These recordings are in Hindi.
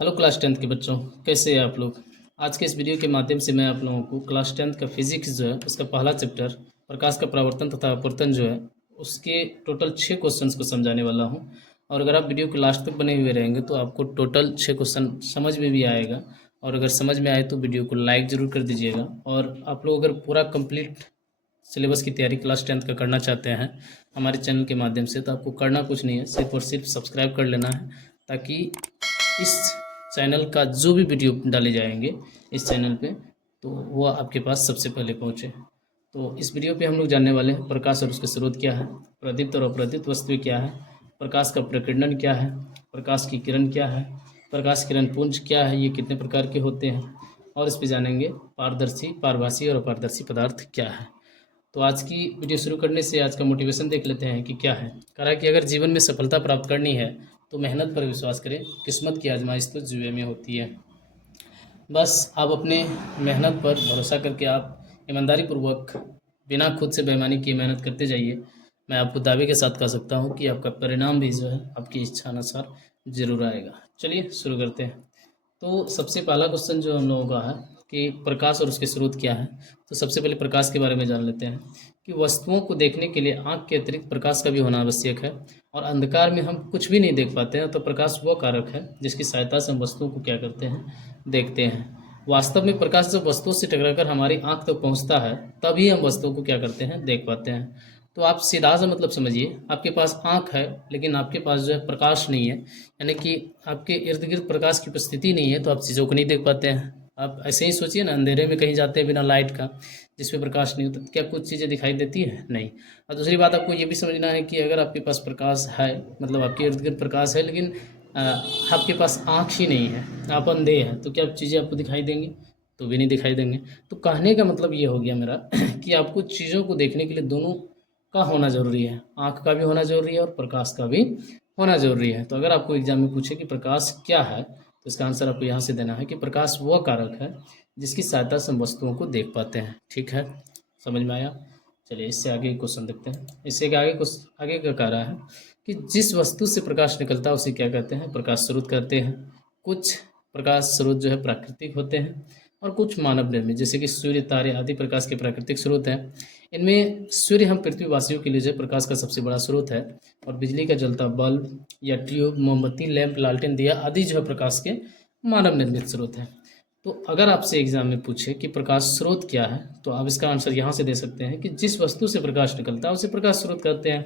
हेलो क्लास टेंथ के बच्चों, कैसे हैं आप लोग। आज के इस वीडियो के माध्यम से मैं आप लोगों को क्लास टेंथ का फिजिक्स जो है उसका पहला चैप्टर प्रकाश का परावर्तन तथा अपवर्तन जो है उसके टोटल 6 क्वेश्चंस को समझाने वाला हूं। और अगर आप वीडियो के लास्ट तक बने हुए रहेंगे तो आपको टोटल 6 क्वेश्चन समझ में भी आएगा। और अगर समझ में आए तो वीडियो को लाइक ज़रूर कर दीजिएगा। और आप लोग अगर पूरा कंप्लीट सिलेबस की तैयारी क्लास टेंथ का करना चाहते हैं हमारे चैनल के माध्यम से, तो आपको करना कुछ नहीं है, सिर्फ और सिर्फ सब्सक्राइब कर लेना है, ताकि इस चैनल का जो भी वीडियो डाले जाएंगे इस चैनल पे तो वो आपके पास सबसे पहले पहुँचे। तो इस वीडियो पे हम लोग जानने वाले हैं प्रकाश और उसके स्रोत क्या है, प्रदीप्त और अप्रदीप्त वस्तुएं क्या है, प्रकाश का प्रकीर्णन क्या है, प्रकाश की किरण क्या है, प्रकाश किरण पुंज क्या है, ये कितने प्रकार के होते हैं, और इस पे जानेंगे पारदर्शी, पारभासी और अपारदर्शी पदार्थ क्या है। तो आज की वीडियो शुरू करने से आज का मोटिवेशन देख लेते हैं कि क्या है। कह रहा है कि अगर जीवन में सफलता प्राप्त करनी है तो मेहनत पर विश्वास करें, किस्मत की आजमाइश तो जुए में होती है। बस आप अपने मेहनत पर भरोसा करके आप ईमानदारी पूर्वक बिना खुद से बेईमानी किए मेहनत करते जाइए। मैं आपको दावे के साथ कह सकता हूँ कि आपका परिणाम भी जो है आपकी इच्छा अनुसार ज़रूर आएगा। चलिए शुरू करते हैं। तो सबसे पहला क्वेश्चन जो हम लोगों का है कि प्रकाश और उसके स्रोत क्या है। तो सबसे पहले प्रकाश के बारे में जान लेते हैं कि वस्तुओं को देखने के लिए आँख के अतिरिक्त प्रकाश का भी होना आवश्यक है। और अंधकार में हम कुछ भी नहीं देख पाते हैं, तो प्रकाश वह कारक है जिसकी सहायता से हम वस्तुओं को क्या करते हैं, देखते हैं। वास्तव में प्रकाश जब वस्तुओं से टकराकर हमारी आँख तक पहुँचता है तभी हम वस्तुओं को क्या करते हैं, देख पाते हैं। तो आप सीधा सा मतलब समझिए, आपके पास आँख है लेकिन आपके पास जो है प्रकाश नहीं है, यानी कि आपके इर्द गिर्द प्रकाश की उपस्थिति नहीं है, तो आप चीज़ों को नहीं देख पाते हैं। आप ऐसे ही सोचिए ना, अंधेरे में कहीं जाते हैं बिना लाइट का, जिसमें प्रकाश नहीं होता, तो क्या कुछ चीज़ें दिखाई देती है? नहीं। और दूसरी बात आपको ये भी समझना है कि अगर आपके पास प्रकाश है, मतलब आपके इर्द गिर्द प्रकाश है, लेकिन आपके पास आँख ही नहीं है, आप अंधे हैं, तो क्या चीज़ें आपको दिखाई देंगी? तो भी नहीं दिखाई देंगे। तो कहने का मतलब ये हो गया मेरा कि आपको चीज़ों को देखने के लिए दोनों का होना ज़रूरी है, आँख का भी होना ज़रूरी है और प्रकाश का भी होना ज़रूरी है। तो अगर आपको एग्जाम में पूछे कि प्रकाश क्या है, तो इसका आंसर आपको यहाँ से देना है कि प्रकाश वह कारक है जिसकी सहायता से हम वस्तुओं को देख पाते हैं। ठीक है, समझ में आया। चलिए इससे आगे क्वेश्चन देखते हैं। इससे आगे कुछ आगे का कह रहा है कि जिस वस्तु से प्रकाश निकलता है उसे क्या कहते हैं, प्रकाश स्रोत कहते हैं। कुछ प्रकाश स्रोत जो है प्राकृतिक होते हैं और कुछ मानव निर्मित, जैसे कि सूर्य, तारे आदि प्रकाश के प्राकृतिक स्रोत हैं। इनमें सूर्य हम पृथ्वीवासियों के लिए जो प्रकाश का सबसे बड़ा स्रोत है। और बिजली का जलता बल्ब या ट्यूब, मोमबत्ती, लैंप, लालटेन, दिया आदि जो है प्रकाश के मानव निर्मित स्रोत हैं। तो अगर आपसे एग्जाम में पूछे कि प्रकाश स्रोत क्या है, तो आप इसका आंसर यहाँ से दे सकते हैं कि जिस वस्तु से प्रकाश निकलता है उसे प्रकाश स्रोत कहते हैं।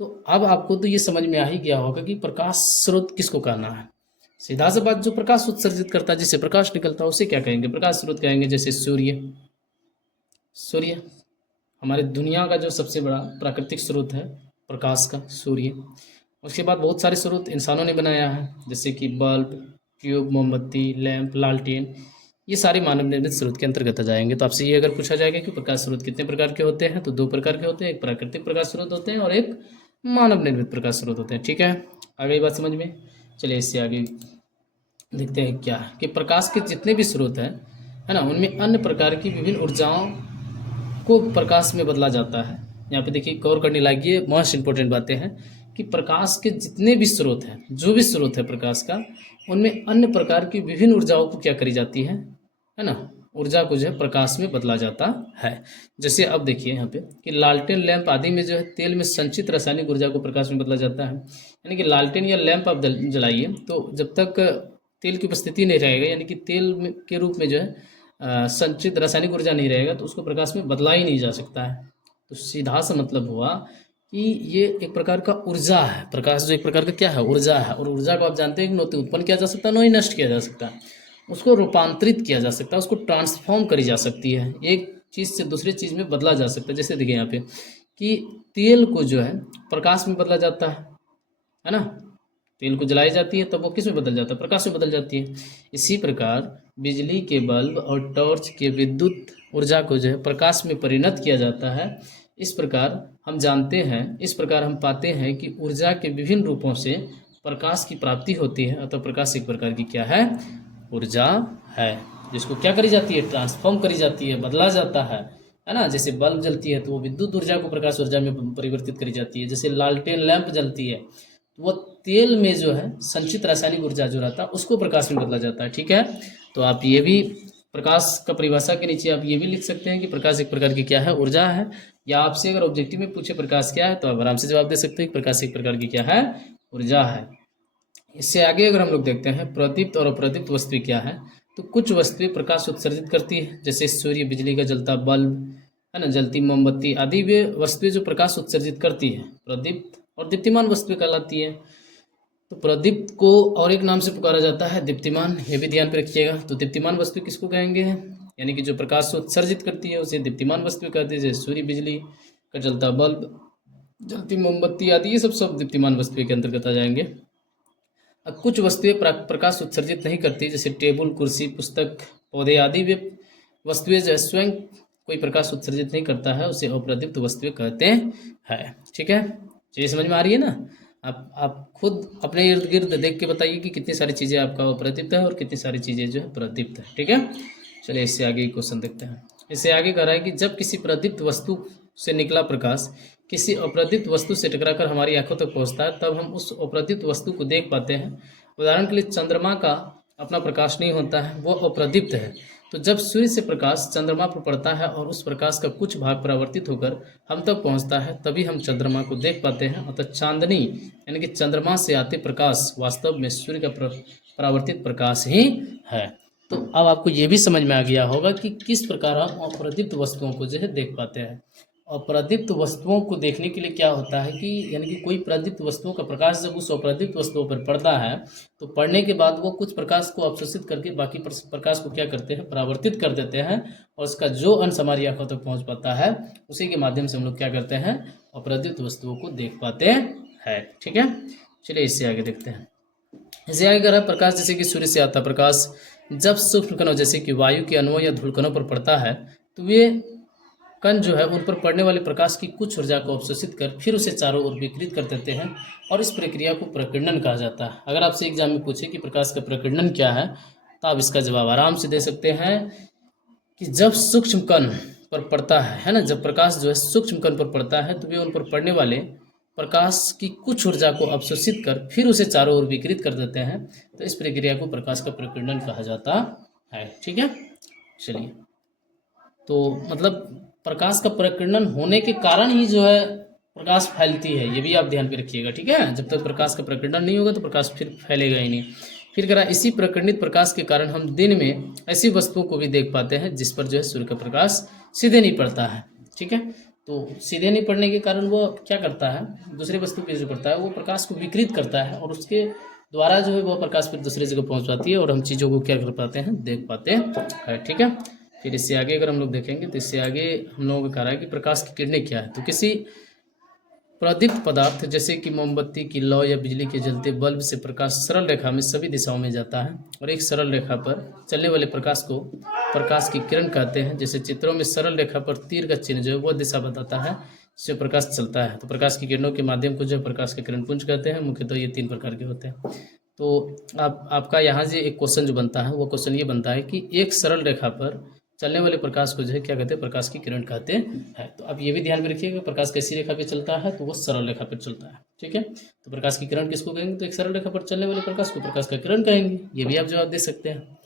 तो अब आपको तो ये समझ में आ ही गया होगा कि प्रकाश स्रोत किसको कहना है। सीधा सा बात, जो प्रकाश उत्सर्जित करता है, जिससे प्रकाश निकलता है, उसे क्या कहेंगे, प्रकाश स्रोत कहेंगे। जैसे सूर्य, सूर्य हमारे दुनिया का जो सबसे बड़ा प्राकृतिक स्रोत है प्रकाश का, सूर्य। उसके बाद बहुत सारे स्रोत इंसानों ने बनाया है, जैसे कि बल्ब, ट्यूब, मोमबत्ती, लैंप, लालटेन, ये सारे मानव निर्मित स्रोत के अंतर्गत आ जाएंगे। तो आपसे ये अगर पूछा जाएगा कि प्रकाश स्रोत कितने प्रकार के होते हैं, तो 2 प्रकार के होते हैं, एक प्राकृतिक प्रकाश स्रोत होते हैं और एक मानव निर्मित प्रकाश स्रोत होते हैं। ठीक है, आ गई बात समझ में। चलिए इससे आगे देखते हैं क्या है कि प्रकाश के जितने भी स्रोत हैं, है ना, उनमें अन्य प्रकार की विभिन्न ऊर्जाओं को प्रकाश में बदला जाता है। यहाँ पे देखिए गौर करने लायक ये मोस्ट इंपॉर्टेंट बातें हैं कि प्रकाश के जितने भी स्रोत हैं, जो भी स्रोत है प्रकाश का, उनमें अन्य प्रकार की विभिन्न ऊर्जाओं को क्या करी जाती है ना, ऊर्जा को जो है प्रकाश में बदला जाता है। जैसे अब देखिए यहाँ पे कि लालटेन, लैंप आदि में जो है तेल में संचित रासायनिक ऊर्जा को प्रकाश में बदला जाता है। यानी कि लालटेन या लैंप आप जलाइए तो जब तक तेल की उपस्थिति नहीं रहेगा, यानी कि तेल के रूप में जो है संचित रासायनिक ऊर्जा नहीं रहेगा, तो उसको प्रकाश में बदला ही नहीं जा सकता है। तो सीधा सा मतलब हुआ कि ये एक प्रकार का ऊर्जा है। प्रकाश जो एक प्रकार का क्या है, ऊर्जा है। और ऊर्जा को आप जानते हैं कि न तो उत्पन्न किया जा सकता है, न ही नष्ट किया जा सकता है। उसको रूपांतरित किया जा सकता है, उसको ट्रांसफॉर्म करी जा सकती है, एक चीज़ से दूसरी चीज़ में बदला जा सकता है। जैसे देखिए यहाँ पे कि तेल को जो है प्रकाश में बदला जाता है ना, तेल को जलाई जाती है तब वो किस में बदल जाता है, प्रकाश में बदल जाती है। इसी प्रकार बिजली के बल्ब और टॉर्च के विद्युत ऊर्जा को जो है प्रकाश में परिणत किया जाता है। इस प्रकार हम जानते हैं, इस प्रकार हम पाते हैं कि ऊर्जा के विभिन्न रूपों से प्रकाश की प्राप्ति होती है। अतः प्रकाश एक प्रकार की क्या है, ऊर्जा है, जिसको क्या करी जाती है, ट्रांसफॉर्म करी जाती है, बदला जाता है ना। जैसे बल्ब जलती है तो वो विद्युत ऊर्जा को प्रकाश ऊर्जा में परिवर्तित करी जाती है। जैसे लालटेन लैंप जलती है तो वो तेल में जो है संचित रासायनिक ऊर्जा जो रहता है उसको प्रकाश में बदला जाता है। ठीक है, तो आप ये भी प्रकाश का परिभाषा के नीचे आप ये भी लिख सकते हैं कि प्रकाश एक प्रकार की क्या है, ऊर्जा है। या आपसे अगर ऑब्जेक्टिव में पूछे प्रकाश क्या है तो आप आराम से जवाब दे सकते हैं कि प्रकाश एक प्रकार की क्या है, ऊर्जा है। इससे आगे अगर हम लोग देखते हैं प्रदीप्त और अप्रदीप्त वस्तुएं क्या है, तो कुछ वस्तुएं प्रकाश उत्सर्जित करती है, जैसे सूर्य, बिजली का जलता बल्ब, है ना, जलती मोमबत्ती आदि वे वस्तुएं जो प्रकाश उत्सर्जित करती है प्रदीप्त, और दीप्तिमान वस्तुएं कहलाती है। तो प्रदीप्त को और एक नाम से पुकारा जाता है दीप्तिमान, ये भी ध्यान पे रखिएगा। तो दीप्तिमान वस्तु किसको कहेंगे, यानी कि जो प्रकाश उत्सर्जित करती है उसे दीप्तिमान वस्तु कहते हैं, जैसे सूर्य, बिजली का जलता बल्ब, जलती मोमबत्ती आदि, ये सब दीप्तिमान वस्तुएं के अंतर्गत आ जाएंगे। अब कुछ वस्तुएं प्रकाश उत्सर्जित नहीं करती, जैसे टेबल, कुर्सी, पुस्तक, पौधे आदि वे वस्तुएं जो स्वयं कोई प्रकाश उत्सर्जित नहीं करता है उसे अप्रदीप्त वस्तुएं कहते हैं। ठीक है, चलिए समझ में आ रही है ना। आप खुद अपने इर्द गिर्द देख के बताइए कि कितनी सारी चीज़ें आपका अप्रदीप्त है और कितनी सारी चीज़ें जो है प्रदीप्त है। ठीक है, चलिए इससे आगे क्वेश्चन देखते हैं। इससे आगे कह रहा है कि जब किसी प्रदीप्त वस्तु से निकला प्रकाश किसी अप्रदीप्त वस्तु से टकराकर हमारी आंखों तक पहुंचता है तब हम उस अप्रदीप्त वस्तु को देख पाते हैं। उदाहरण के लिए चंद्रमा का अपना प्रकाश नहीं होता है, वो अप्रदीप्त है। तो जब सूर्य से प्रकाश चंद्रमा पर पड़ता है और उस प्रकाश का कुछ भाग परावर्तित होकर हम तक पहुंचता है तभी हम चंद्रमा को देख पाते हैं। अतः चांदनी यानी कि चंद्रमा से आते प्रकाश वास्तव में सूर्य का परावर्तित प्रकाश ही है। तो अब आपको ये भी समझ में आ गया होगा कि किस प्रकार हम अप्रदीप्त वस्तुओं को जो है देख पाते हैं। अप्रदीप्त वस्तुओं को देखने के लिए क्या होता है कि यानी कि कोई प्रदीप्त वस्तुओं का प्रकाश जब उस अप्रदीप्त वस्तुओं पर पड़ता है तो पड़ने के बाद वो कुछ प्रकाश को अवशोषित करके बाकी प्रकाश को क्या करते हैं, परावर्तित कर देते हैं, और उसका जो अंश हमारी आंखों तक पहुंच पाता है उसी के माध्यम से हम लोग क्या करते हैं, अप्रदीप्त वस्तुओं को देख पाते हैं। ठीक है, चलिए इससे आगे देखते हैं। इससे आगे कह प्रकाश जैसे कि सूर्य से आता प्रकाश जब सूक्ष्म कणों जैसे कि वायु के अणुओं या धूलकणों पर पड़ता है तो वे कण जो है उन पर पड़ने वाले प्रकाश की कुछ ऊर्जा को अवशोषित कर फिर उसे चारों ओर विकिरित कर देते हैं और इस प्रक्रिया को प्रकीर्णन कहा जाता है। अगर आपसे एग्जाम में पूछे कि प्रकाश का प्रकीर्णन क्या है तो आप इसका जवाब आराम से दे सकते हैं कि जब सूक्ष्म कण पर पड़ता है ना, जब प्रकाश जो है सूक्ष्म कण पर पड़ता है तो वे उन पर पड़ने वाले प्रकाश की कुछ ऊर्जा को अवशोषित कर फिर उसे चारों ओर विकिरित कर देते हैं। तो इस प्रक्रिया को प्रकाश का प्रकीर्णन कहा जाता है। ठीक है, चलिए, तो मतलब प्रकाश का प्रकीर्णन होने के कारण ही जो है प्रकाश फैलती है, ये भी आप ध्यान पे रखिएगा। ठीक है, जब तक प्रकाश का प्रकीर्णन नहीं होगा तो प्रकाश फिर फैलेगा ही नहीं। फिर करा इसी प्रकीर्णित प्रकाश के कारण हम दिन में ऐसी वस्तुओं को भी देख पाते हैं जिस पर जो है सूर्य का प्रकाश सीधे नहीं पड़ता है। ठीक है, तो सीधे नहीं पड़ने के कारण वो क्या करता है, दूसरी वस्तु पे जो पड़ता है वो प्रकाश को विकृत करता है और उसके द्वारा जो है वो प्रकाश फिर दूसरी जगह पहुँच पाती है और हम चीज़ों को क्या कर पाते हैं, देख पाते हैं। ठीक है, फिर इससे आगे अगर हम लोग देखेंगे तो इससे आगे हम लोगों को कह रहा है कि प्रकाश की किरणें क्या है। तो किसी प्रदीप्त पदार्थ जैसे कि मोमबत्ती की लौ या बिजली के जलते बल्ब से प्रकाश सरल रेखा में सभी दिशाओं में जाता है और एक सरल रेखा पर चलने वाले प्रकाश को प्रकाश की किरण कहते हैं। जैसे चित्रों में सरल रेखा पर तीर का चिन्ह जो है वो दिशा बताता है जिससे प्रकाश चलता है। तो प्रकाश की किरणों के माध्यम को जो प्रकाश के किरण पुंज कहते हैं। मुख्यतः ये 3 प्रकार के होते हैं। तो आपका यहाँ से एक क्वेश्चन जो बनता है वो क्वेश्चन ये बनता है कि एक सरल रेखा पर चलने वाले प्रकाश को जो है क्या कहते हैं, प्रकाश की किरण कहते हैं। तो आप ये भी ध्यान में रखिएगा प्रकाश कैसी रेखा पे चलता है तो वो सरल रेखा पर चलता है। ठीक है, तो प्रकाश की किरण किसको कहेंगे, तो एक सरल रेखा पर चलने वाले प्रकाश को प्रकाश का किरण कहेंगे। ये भी आप जवाब दे सकते हैं।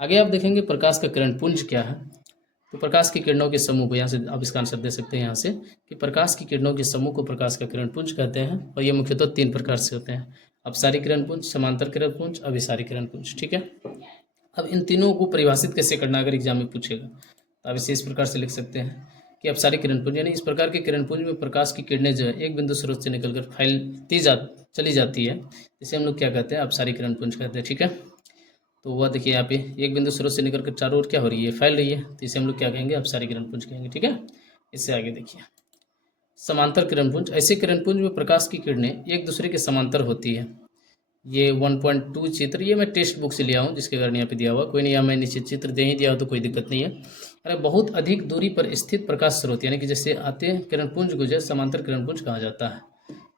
आगे आप देखेंगे प्रकाश का किरण पुंज क्या है। तो प्रकाश की किरणों के समूह को यहाँ से आप इसका आंसर दे सकते हैं यहाँ से कि प्रकाश की किरणों के समूह को प्रकाश का किरण पुंज कहते हैं और ये मुख्यतः 3 प्रकार से होते हैं, अपसारी किरण पुंज, समांतर किरण पुंज, अभिसारी किरण पुंज। ठीक है, अब इन तीनों को परिभाषित कैसे करना अगर एग्जाम में पूछेगा तो आप इसे इस प्रकार से लिख सकते हैं कि अपसारी किरण पुंज यानी इस प्रकार के किरण पुंज में प्रकाश की किरणें जो है एक बिंदु स्रोत से निकलकर फैलती चली जाती है, इसे हम लोग क्या कहते हैं, अपसारी किरण पुंज कहते हैं। ठीक है, तो वह देखिए यहाँ पे एक बिंदु स्रोत से निकलकर चारों ओर क्या हो रही है, फैल रही है, तो इसे हम लोग क्या कहेंगे, अपसारी किरण पुंज कहेंगे। ठीक है, इससे आगे देखिए समांतर किरण पुंज। ऐसे किरण पुंज में प्रकाश की किरणें एक दूसरे के समांतर होती है। ये 1.2 चित्र ये मैं टेक्स्ट बुक से लिया हूँ जिसके कारण यहाँ पे दिया हुआ, कोई नहीं, यहाँ मैं नीचे चित्र दे ही दिया हो तो कोई दिक्कत नहीं है। अरे बहुत अधिक दूरी पर स्थित प्रकाश स्रोत यानी कि जैसे आते हैं किरण पुंज को जो समांतर किरण पुंज कहा जाता है।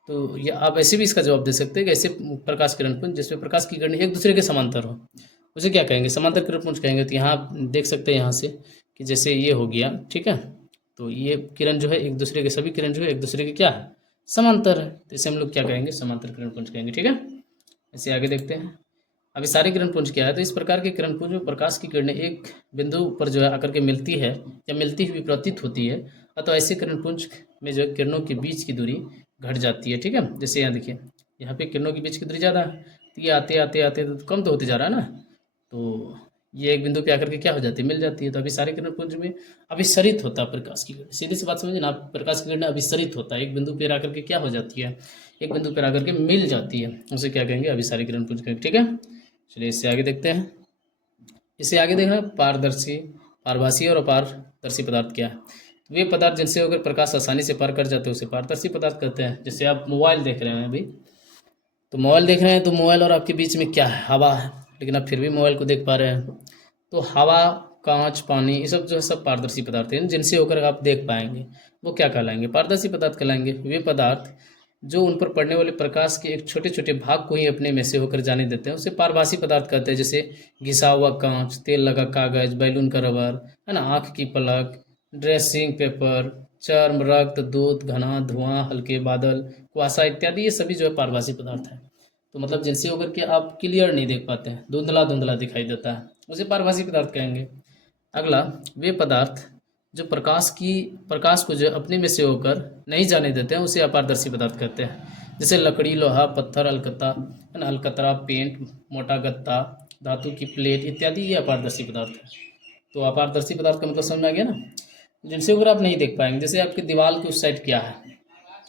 तो ये आप ऐसे भी इसका जवाब दे सकते हैं कि ऐसे प्रकाश किरण पुंज जिसमें प्रकाश की किरणें एक दूसरे के समांतर हो उसे क्या कहेंगे, समांतर किरण पुंज कहेंगे। तो यहाँ आप देख सकते हैं यहाँ से कि जैसे ये हो गया, ठीक है, तो ये किरण जो है एक दूसरे के, सभी किरण जो है एक दूसरे के क्या है, समांतर है, तो इसे हम लोग क्या कहेंगे, समांतर किरण पुंज कहेंगे। ठीक है। इसे आगे देखते हैं। अभिसारी किरणपुंज क्या है? तो इस प्रकार के किरणपुंज में प्रकाश की किरणें एक बिंदु पर जो है आकर के मिलती है या मिलती हुई प्रतीत होती है, अतः ऐसे किरणपुंज में जो है किरणों के बीच की दूरी घट जाती है। ठीक है, जैसे यहाँ देखिए, यहाँ पे किरणों के बीच की दूरी ज़्यादा है, तो ये आते आते आते तो कम तो होते जा रहा है ना, तो ये एक बिंदु पे आकर के क्या हो जाती है, मिल जाती है। तो अभिसारी किरणपुंज में अभिसरित होता है प्रकाश की किरण, सीधी सी बात समझिए ना, प्रकाश की किरण अभिसरित होता है, एक बिंदु पर आकर के क्या हो जाती है, एक बिंदु पर आकर के मिल जाती है, उसे क्या कहेंगे, अभिसारी किरणपुंज कहेंगे। ठीक है, चलिए इससे आगे देखते हैं। इससे आगे देखना, पारदर्शी, पारभासी और अपारदर्शी पदार्थ क्या है? तो वे पदार्थ जिनसे होकर प्रकाश आसानी से पार कर जाते हैं उसे पारदर्शी पदार्थ कहते हैं। जैसे आप मोबाइल देख रहे हैं अभी, तो मोबाइल देख रहे हैं, तो मोबाइल और आपके बीच में क्या है, हवा है, लेकिन आप फिर भी मोबाइल को देख पा रहे हैं। तो हवा, कांच, पानी, ये सब जो है सब पारदर्शी पदार्थ हैं, जिनसे होकर आप देख पाएंगे, वो क्या कहलाएंगे, पारदर्शी पदार्थ कहलाएंगे। वे पदार्थ जो उन पर पड़ने वाले प्रकाश के एक छोटे छोटे भाग को ही अपने में से होकर जाने देते हैं, उसे पारभासी पदार्थ कहते हैं। जैसे घिसा हुआ कांच, तेल लगा कागज, बैलून का रबर, है ना, आँख की पलक, ड्रेसिंग पेपर, चर्म, रक्त, दूध, घना, धुआं, हल्के बादल, कुआसा इत्यादि, ये सभी जो है पारभासी पदार्थ हैं। तो मतलब जिनसे होकर के आप क्लियर नहीं देख पाते हैं, धुंधला धुंधला दिखाई देता है, उसे पारभासी पदार्थ कहेंगे। अगला, वे पदार्थ जो प्रकाश को जो अपने में से होकर नहीं जाने देते हैं, उसे अपारदर्शी पदार्थ कहते हैं। जैसे लकड़ी, लोहा, पत्थर, अलकत्ता, है ना, अलकतरा, पेंट, मोटा गत्ता, धातु की प्लेट इत्यादि, ये अपारदर्शी पदार्थ है। तो अपारदर्शी पदार्थ का मतलब समझ में आ गया ना, जिनसे होकर आप नहीं देख पाएंगे। जैसे आपकी दीवार के उस साइड क्या है,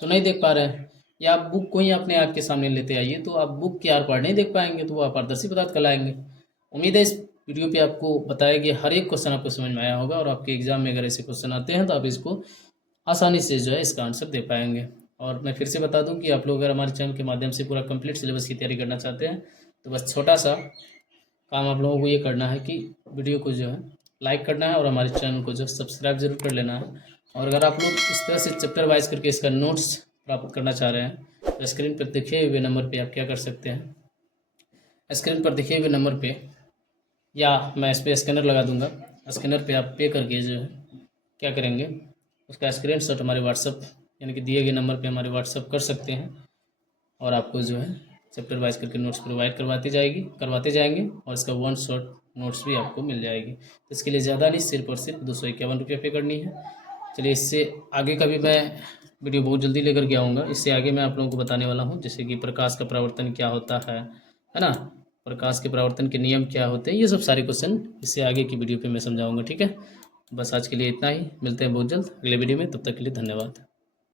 तो नहीं देख पा रहे हैं, या आप बुक को ही अपने आँख के सामने लेते आइए, तो आप बुक के आर पार नहीं देख पाएंगे, तो वो अपारदर्शी पदार्थ कहलाएंगे। उम्मीद है इस वीडियो पे आपको बताया गया हर एक क्वेश्चन आपको समझ में आया होगा, और आपके एग्जाम में अगर ऐसे क्वेश्चन आते हैं तो आप इसको आसानी से जो है इसका आंसर दे पाएंगे। और मैं फिर से बता दूं कि आप लोग अगर हमारे चैनल के माध्यम से पूरा कंप्लीट सिलेबस की तैयारी करना चाहते हैं, तो बस छोटा सा काम आप लोगों को ये करना है कि वीडियो को जो है लाइक करना है और हमारे चैनल को जो सब्सक्राइब जरूर कर लेना है। और अगर आप लोग इस तरह से चैप्टर वाइज करके इसका नोट्स प्राप्त करना चाह रहे हैं, तो स्क्रीन पर दिखे हुए नंबर पर आप क्या कर सकते हैं, स्क्रीन पर दिखे हुए नंबर पर, या मैं इस पर स्कैनर लगा दूंगा, स्कैनर पे आप पे करके जो है क्या करेंगे, उसका स्क्रीनशॉट हमारे व्हाट्सअप यानी कि दिए गए नंबर पे हमारे व्हाट्सअप कर सकते हैं, और आपको जो है चैप्टर वाइज करके नोट्स प्रोवाइड करवाते जाएंगे, और इसका 1 शॉट नोट्स भी आपको मिल जाएगी। तो इसके लिए ज़्यादा नहीं, सिर्फ और सिर्फ 251 रुपये पे करनी है। चलिए, इससे आगे का भी मैं वीडियो बहुत जल्दी लेकर के आऊँगा। इससे आगे मैं आप लोगों को बताने वाला हूँ, जैसे कि प्रकाश का परावर्तन क्या होता है ना, प्रकाश के परावर्तन के नियम क्या होते हैं, ये सब सारे क्वेश्चन इससे आगे की वीडियो पे मैं समझाऊंगा। ठीक है, बस आज के लिए इतना ही, मिलते हैं बहुत जल्द अगले वीडियो में, तब तक के लिए धन्यवाद।